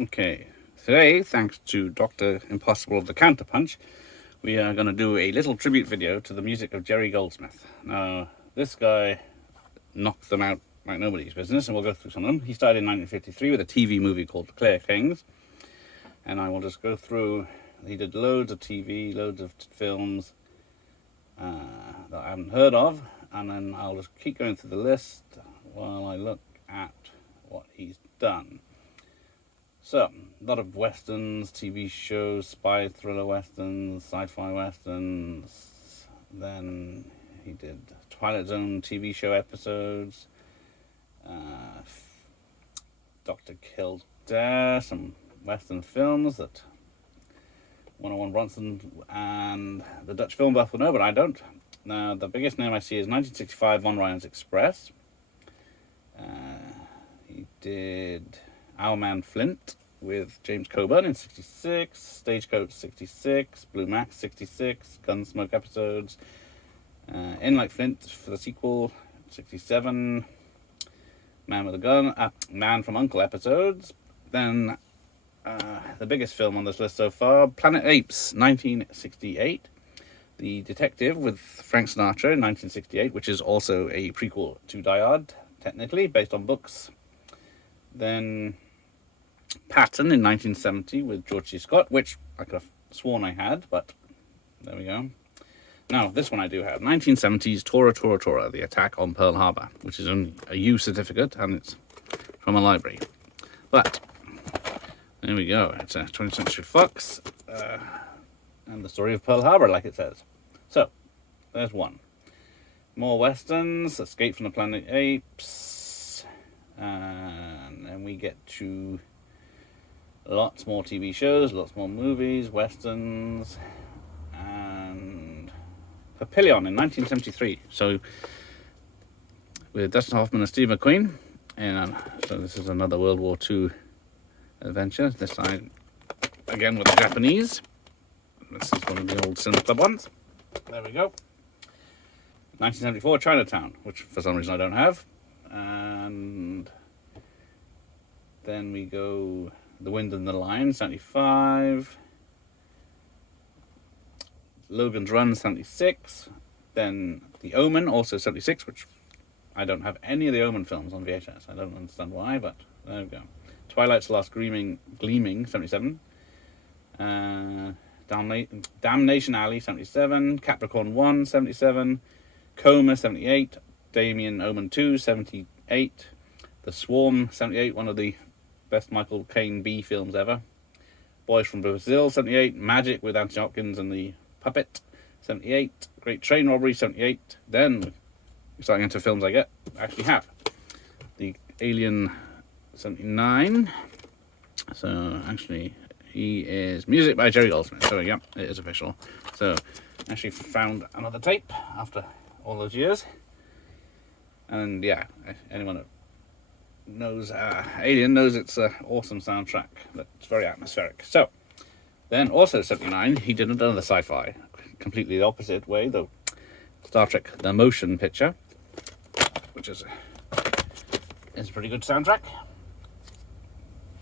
Okay, today, thanks to Dr. Impossible of the Counterpunch, we are going to do a little tribute video to the music of Jerry Goldsmith. Now, this guy knocked them out like nobody's business, and we'll go through some of them. He started in 1953 with a TV movie called Claire Kings, and I will just go through. He did loads of TV, loads of films that I haven't heard of, and then I'll just keep going through the list while I look at what he's done. So, a lot of westerns, TV shows, spy thriller westerns, sci-fi westerns. Then he did Twilight Zone TV show episodes, Dr. Kildare, some western films that 101 Bronson and the Dutch film buff will know, but I don't. Now, the biggest name I see is 1965 Von Ryan's Express. He did Our Man Flint with James Coburn in 66, Stagecoach 66, Blue Max 66, Gunsmoke episodes, In Like Flint for the sequel 67, Man with a Gun, Man from U.N.C.L.E. episodes. Then the biggest film on this list so far, Planet Apes 1968, The Detective with Frank Sinatra in 1968, which is also a prequel to Die Hard, technically, based on books. Then Patton in 1970 with George C. Scott, which I could have sworn I had, but there we go. Now, this one I do have. 1970s Tora Tora Tora, The Attack on Pearl Harbor, which is only a U certificate, and it's from a library. But, there we go. It's a 20th Century Fox, and the story of Pearl Harbor, like it says. So, there's one. More westerns, Escape from the Planet Apes, and then we get to lots more TV shows, lots more movies, westerns, and Papillon in 1973. So, with Dustin Hoffman and Steve McQueen, and so this is another World War II adventure. This time, again with the Japanese. This is one of the old Cinema Club ones. There we go. 1974 Chinatown, which for some reason I don't have. And then we go The Wind and the Lion, 75. Logan's Run, 76. Then The Omen, also 76, which I don't have any of the Omen films on VHS. I don't understand why, but there we go. Twilight's Last Gleaming, 77. Damnation Alley, 77. Capricorn 1, 77. Coma, 78. Damien Omen 2, 78. The Swarm, 78, one of the best Michael Caine B films ever. Boys from Brazil, 78. Magic with Anthony Hopkins and the Puppet, 78. Great Train Robbery, 78. Then, starting into films I actually have. The Alien, 79. So, actually, he is music by Jerry Goldsmith. So, yeah, it is official. So, actually found another tape after all those years. And, yeah, anyone that knows Alien knows it's an awesome soundtrack that's very atmospheric. So, then also 79, he did another sci-fi, completely the opposite way, the Star Trek The Motion Picture, which is a pretty good soundtrack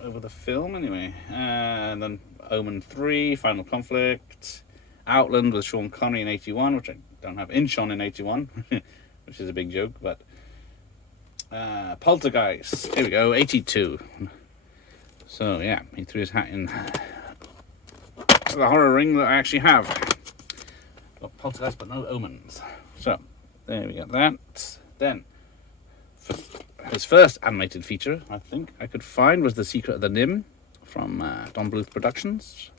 over the film anyway. And then Omen 3, Final Conflict, Outland with Sean Connery in 81, which I don't have Inchon in 81, which is a big joke, but Poltergeist, here we go, 82. So yeah, he threw his hat in the horror ring that I actually have. Got Poltergeist but no Omens. So there we go, that. Then his first animated feature I think I could find was The Secret of the Nim from Don Bluth Productions.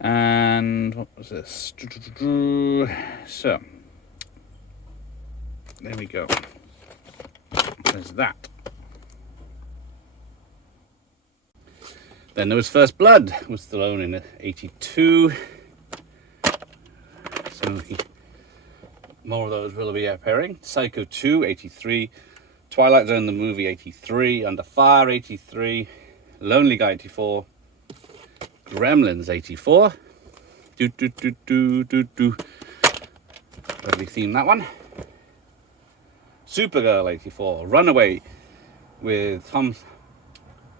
And what was this? So there we go. There's that. Then there was First Blood with Stallone in 82. So more of those will be appearing. Psycho 2, 83. Twilight Zone the movie, 83. Under Fire, 83. Lonely Guy, 84. Gremlins, 84. Lovely theme, that one. Supergirl, 84. Runaway with Tom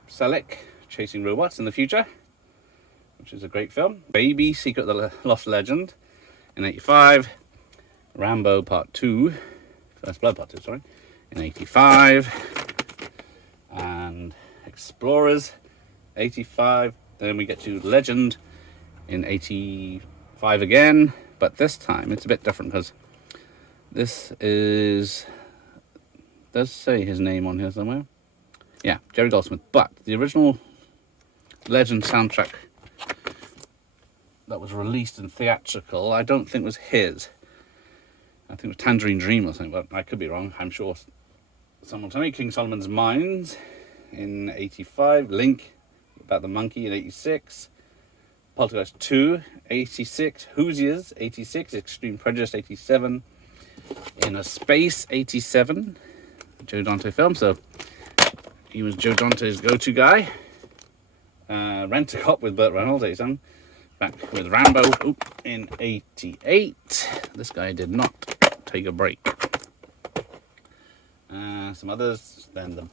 Selleck, chasing robots in the future, which is a great film. Baby, Secret of the Lost Legend in 85. Rambo Part 2, First Blood Part 2, sorry, in 85. And Explorers, 85. Then we get to Legend in 85 again, but this time it's a bit different because this does say his name on here somewhere. Yeah, Jerry Goldsmith. But the original Legend soundtrack that was released in theatrical, I don't think was his. I think it was Tangerine Dream or something, but I could be wrong. I'm sure someone tell me. King Solomon's Mines in 85. Link, about the monkey, in 86. Poltergeist 2, 86. Hoosiers, 86. Extreme Prejudice, 87. Inner Space, 87. Joe Dante film, so he was Joe Dante's go-to guy. Rent-A-Cop with Burt Reynolds, 87. Back with Rambo in 88. This guy did not take a break. Some others, then the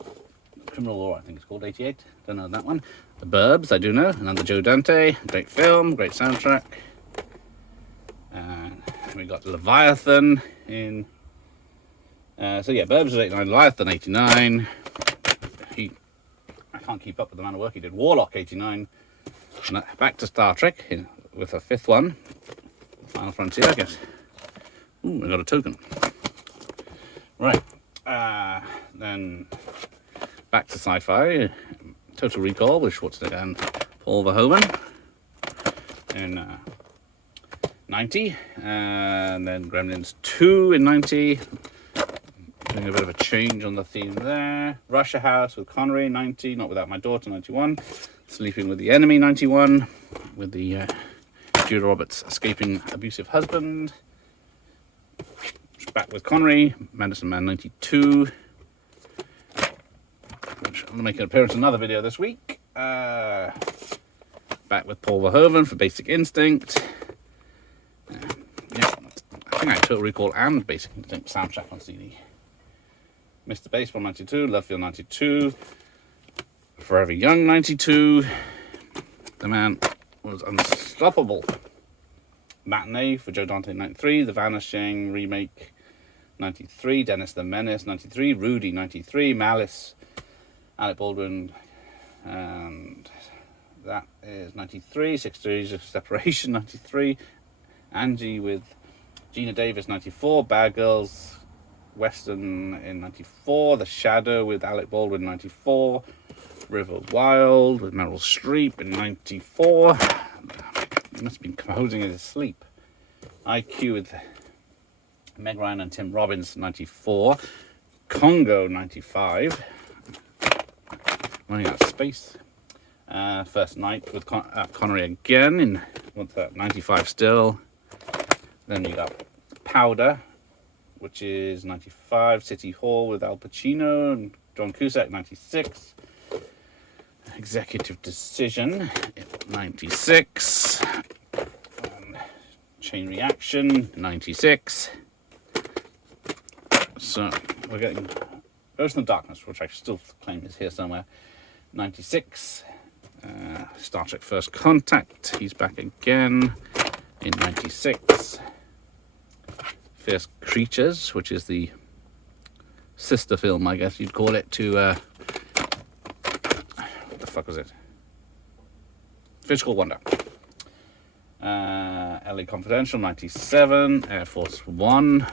Criminal Law, I think it's called, 88. Don't know that one. The Burbs, I do know. Another Joe Dante. Great film, great soundtrack. We got Leviathan in... so yeah, Burbs was 89, Leviathan 89. I can't keep up with the amount of work he did. Warlock 89. And back to Star Trek with a fifth one. Final Frontier, I guess. Ooh, I got a token. Right. Then back to sci-fi. Total Recall with Schwarzenegger and Paul Verhoeven in 90. And then Gremlins 2 in 90. Doing a bit of a change on the theme there. Russia House with Connery, 90. Not Without My Daughter, 91. Sleeping with the Enemy, 91. With the Julia Roberts escaping abusive husband. Back with Connery, Medicine Man, 92. Which I'm going to make an appearance in another video this week. Back with Paul Verhoeven for Basic Instinct. Yeah, I think I Total Recall and Basic Instinct soundtrack on CD. Mr. Baseball 92, Love Field 92, Forever Young 92, The Man Was Unstoppable, Matinee for Joe Dante 93, The Vanishing remake 93, Dennis the Menace 93, Rudy 93, Malice, Alec Baldwin, and that is 93, 6 Degrees of Separation 93, Angie with Gina Davis 94, Bad Girls Western in 94, The Shadow with Alec Baldwin 94, River Wild with Meryl Streep in 94. He must have been composing in his sleep. IQ with Meg Ryan and Tim Robbins 94, Congo 95, Running Out of Space, First Night with Connery again in 95 still. Then you got Powder, which is 95, City Hall with Al Pacino and John Cusack, 96. Executive Decision, 96. Chain Reaction, 96. So we're getting Ghost in the Darkness, which I still claim is here somewhere, 96. Star Trek First Contact, he's back again in 96. Fierce Creatures, which is the sister film, I guess you'd call it, to what the fuck was it? Physical Wonder. LA Confidential 97, Air Force One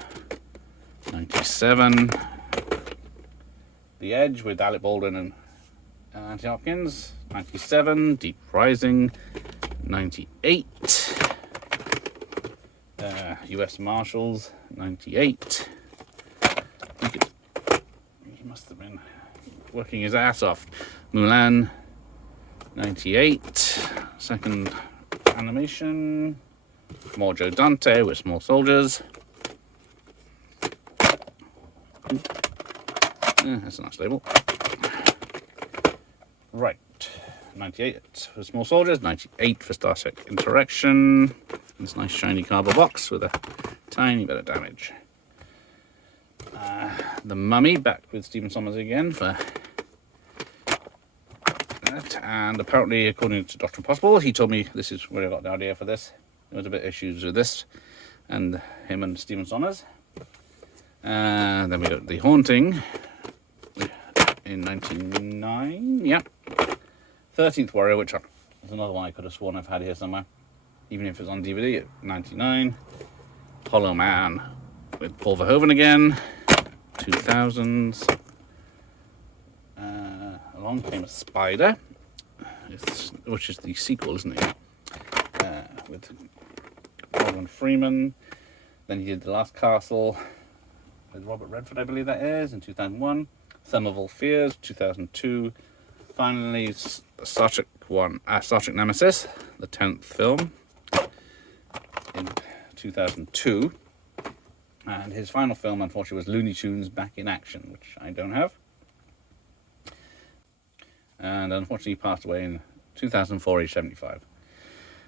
97, The Edge with Alec Baldwin and Anthony Hopkins 97, Deep Rising 98. US Marshals 98. I think he must have been working his ass off. Mulan 98. Second animation. More Joe Dante with Small Soldiers. That's a nice label. Right. 98 for Small Soldiers, 98 for Star Trek Interaction. This nice shiny cardboard box with a tiny bit of damage. The Mummy, back with Stephen Sommers again for that, and apparently, according to Dr. Impossible, he told me this is where I got the idea for this. There was a bit of issues with this, and him and Stephen Sommers. And then we got The Haunting in 1999. Yeah. 13th Warrior, which is another one I could have sworn I've had here somewhere, even if it's on DVD at 99. Hollow Man with Paul Verhoeven again, 2000s. Along Came a Spider, which is the sequel, isn't it? With Morgan Freeman. Then he did The Last Castle with Robert Redford, I believe that is, in 2001. Sum of All Fears, 2002. Finally, Star Trek Nemesis, the 10th film, in 2002. And his final film, unfortunately, was Looney Tunes Back in Action, which I don't have. And unfortunately, he passed away in 2004, age 75.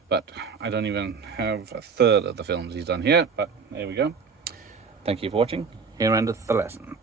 But I don't even have a third of the films he's done here, but there we go. Thank you for watching. Here endeth the lesson.